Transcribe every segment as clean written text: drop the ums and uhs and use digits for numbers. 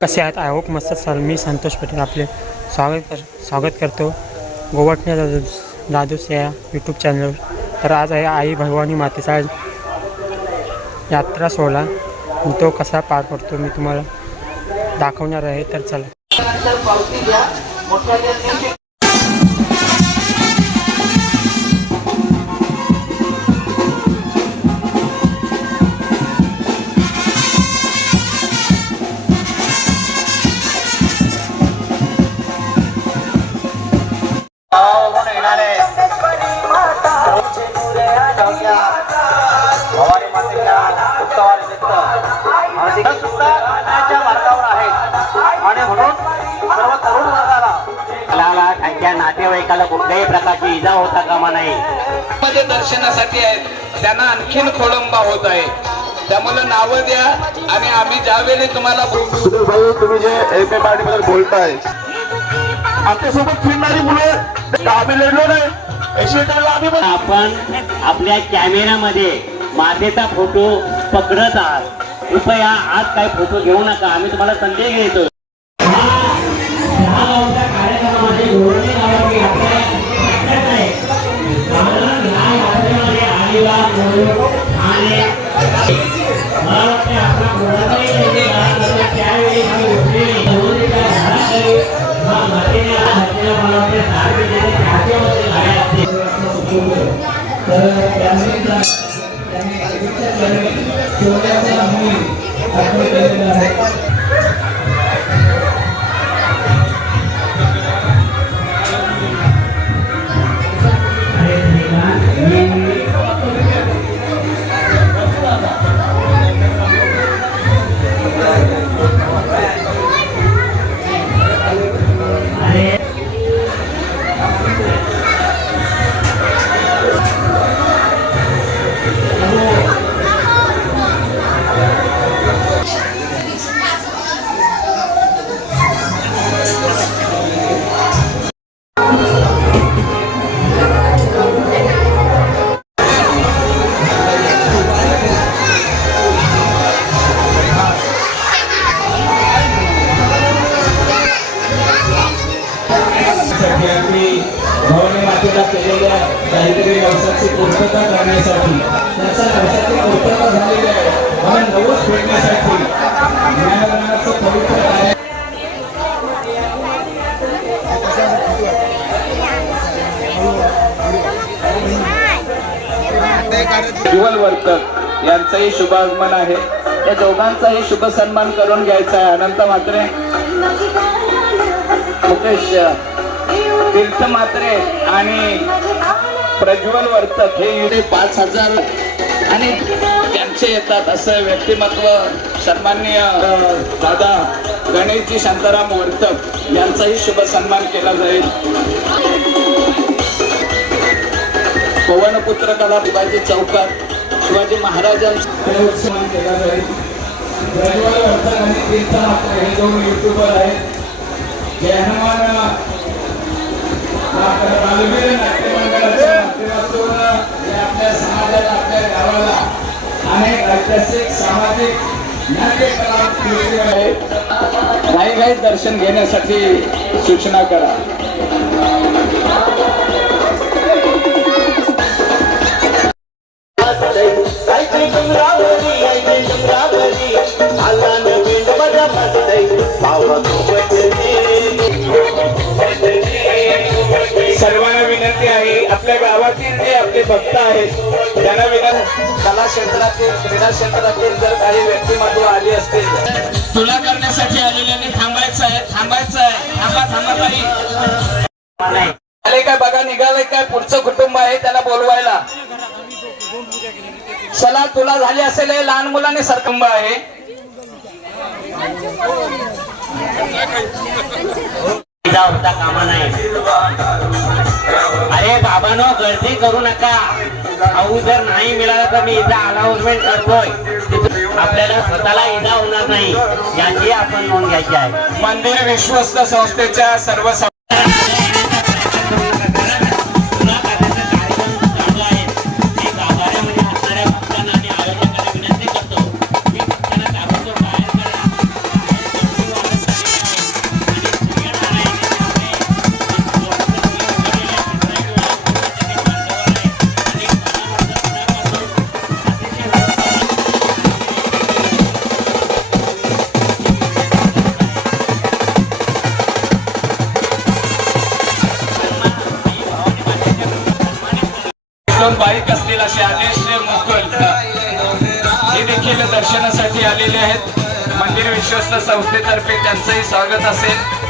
कसे आहेत? I hope मस्त असाल. मी संतोष पटेल आपले स्वागत करतो गोवटणे दादूस या यूट्यूब चॅनलवर. तर आज आहे आई भवानी मातेचा यात्रा सोहळा. तो कसा पार पडतो मी तुम्हाला दाखवणार आहे. तर चला. भवानी मातेच्या उत्सवानिमित्त सुद्धा गाण्याच्या मार्गावर आहेत आणि म्हणून सर्व तरुण वर्गाला त्यांच्या नातेवाईकाला कुठल्याही प्रकारची इजा होता कामा नाही. मध्ये दर्शनासाठी आहेत, त्यांना आणखीन खोळंबा होत आहे. त्यामुळे नावं द्या आणि आम्ही ज्यावेळी तुम्हाला भाई तुम्ही जे एपी पार्टी बद्दल बोलताय, आमच्यासोबत फिरणारी मुलं आम्ही लढलो नाही. आपण आपल्या कॅमेरामध्ये मातेचा फोटो पकडत आहात. कृपया आज काय फोटो घेऊ नका. आम्ही तुम्हाला संदेश देतो. भवानी मातेला केलेल्या काहीतरी व्यवसायाची पूर्तता करण्यासाठी त्याच्या व्यवसायाची पूर्तता झालेली आहे. मला नवस फेडण्यासाठी ज्ञानदानाचं पवित्र ज्युअल वर्कर यांचंही शुभागमन आहे. या दोघांचाही शुभ सन्मान करून घ्यायचा आहे. अनंत म्हात्रे, मुकेश तीर्थ म्हात्रे आणि प्रज्वल वर्तक हे 5,000 आणि त्यांचे येतात. असं व्यक्तिमत्व सन्माननीय दादा गणेशजी शांताराम वर्तक यांचाही शुभ सन्मान केला जाईल. पवनपुत्र कला शिवाजी चौकात शिवाजी महाराजांचा सन्मान केला जाईल. प्रज्वल वर्तक आणि तीर्थ म्हात्रे हे दोन युट्यूबर आहेत. जे हनुमान नाट्यमंडळाच्या माध्यमातून आपल्या समाजाला, आपल्या गावाला अनेक ऐतिहासिक सामाजिक नाट्यकला घाईघाईत दर्शन घेण्यासाठी सूचना करा. सर्वांना विनंती आहे, आपल्या गावातील जे आपले भक्त आहेत त्यांना कला क्षेत्रातील, क्रीडा क्षेत्रातील जर काही व्यक्तिमत्व आली असतील, तुला करण्यासाठी आलेल्याने थांबायचं आहे. थांबा ताई. आले काय बघा, निघाले काय पुढचं कुटुंब आहे त्याला बोलवायला. चला, तुला झाली असेल लहान मुलाने सरकुंभ आहे. होता कामा नाही. अरे बाबांनो, गर्दी करू नका. अहो, जर नाही मिळाला तर मी इथं अनाउन्समेंट करतोय. आपल्याला स्वतःला इजा होणार नाही याची आपण नोंद घ्यायची आहे. मंदिर विश्वस्त संस्थेच्या सर्व देखील दर्शनासाठी आलेले आहेत. मंदिर विश्वस्त संस्थेतर्फे त्यांचंही स्वागत असेल.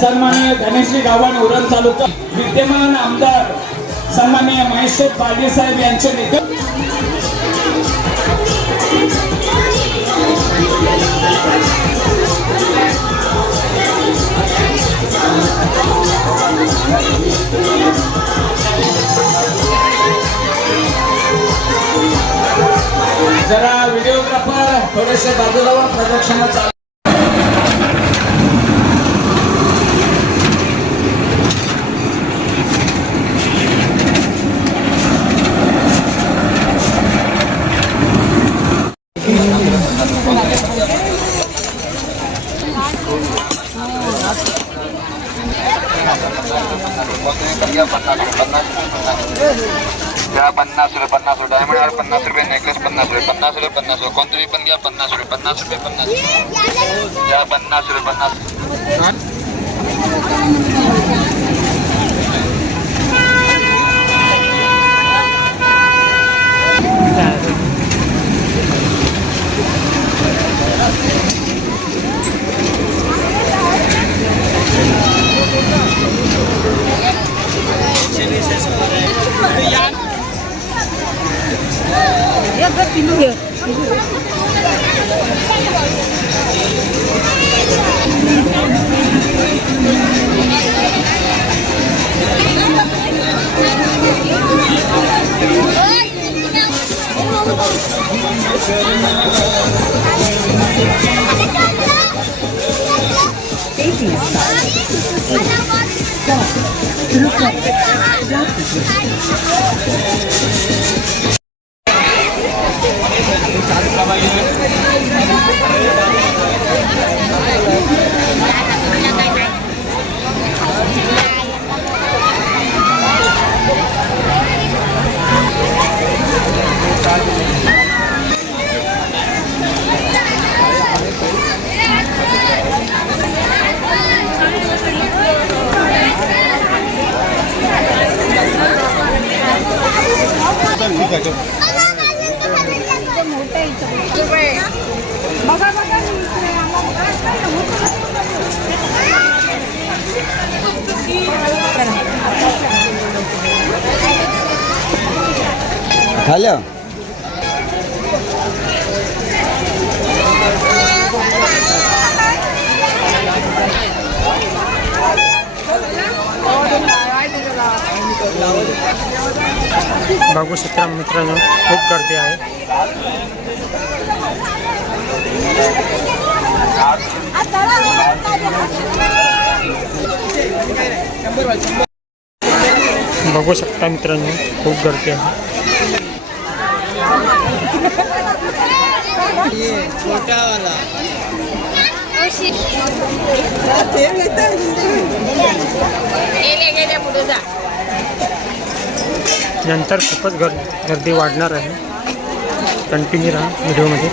सन्माननीय गणेशजी गावान उरण तालुका विद्यमान आमदार सन्माननीय महेश पाटील साहेब यांचे निधन. जरा व्हिडिओग्राफर थोडेसे बाजूला वा प्रदक्षिणा चालू. घ्या 50 रुपये डायमंड हार 50 रुपये नेकलेस 50 रुपये कोणतरी पण घ्या 50 रुपये 50 घ्या 50 रुपये 50. खाल्या बघू शकता मित्रांनो, खूप गर्दी आहे. बघू शकता मित्रांनो, खूप गर्दी आहे. छोटा वाला गेले पुढे जा. नंतर खूपच गर्दी वाढणार आहे. कंटिन्यू राहा व्हिडिओमध्ये.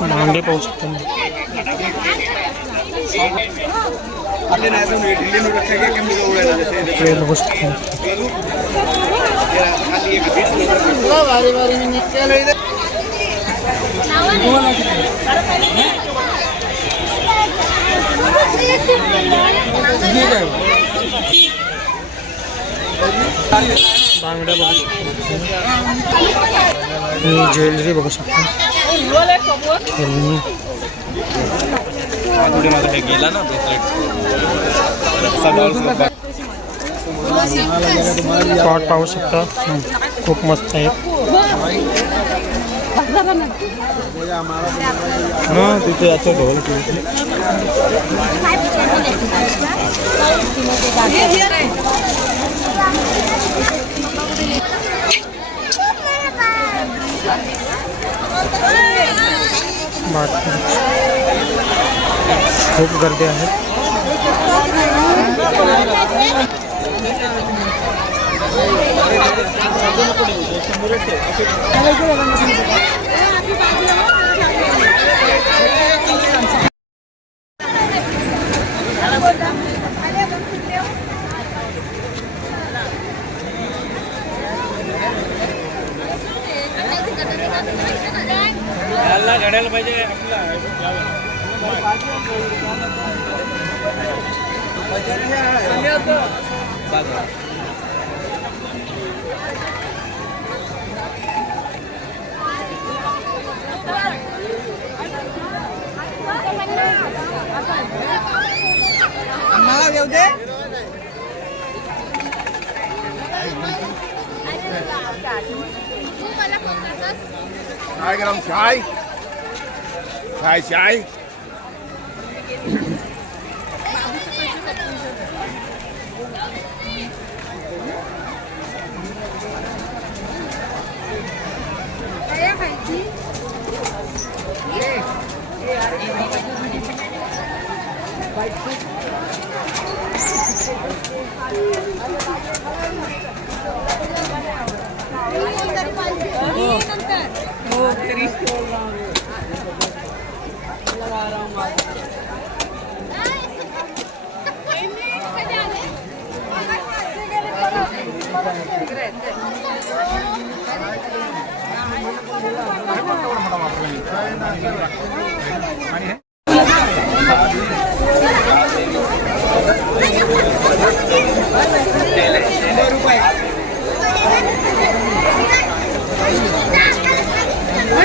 भांडे पाहू शकतो. बांगड्या बघू शकतो. ज्वेलरी बघू शकतो. पॉट पाहू शकता. खूप मस्त आहे. तिथे याचं ढोल खूप गर्दी आहे. घडायला पाहिजे मला येऊ दे. काय गरम चाय चाय चाय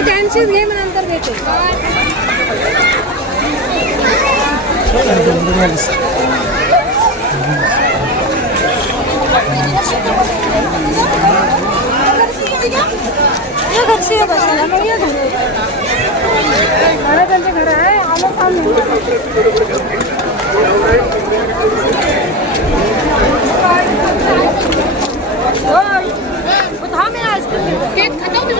त्यांचीच घे मग नंतर भेटेल. घर आहे आलो केक खाता हूँ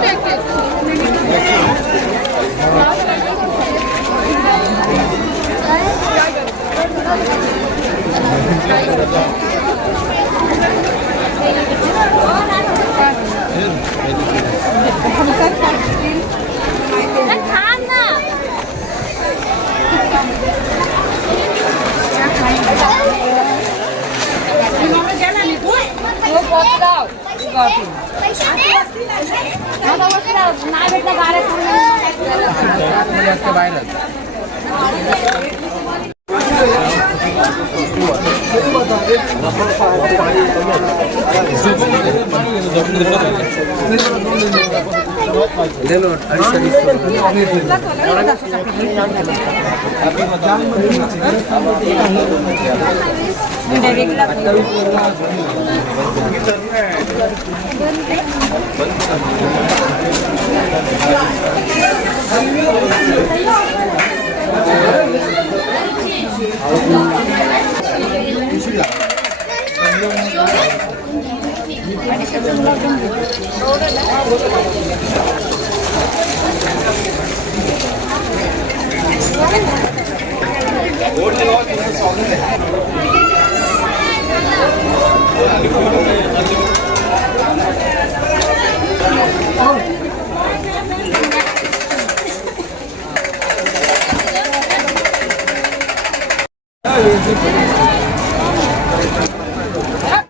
Oh,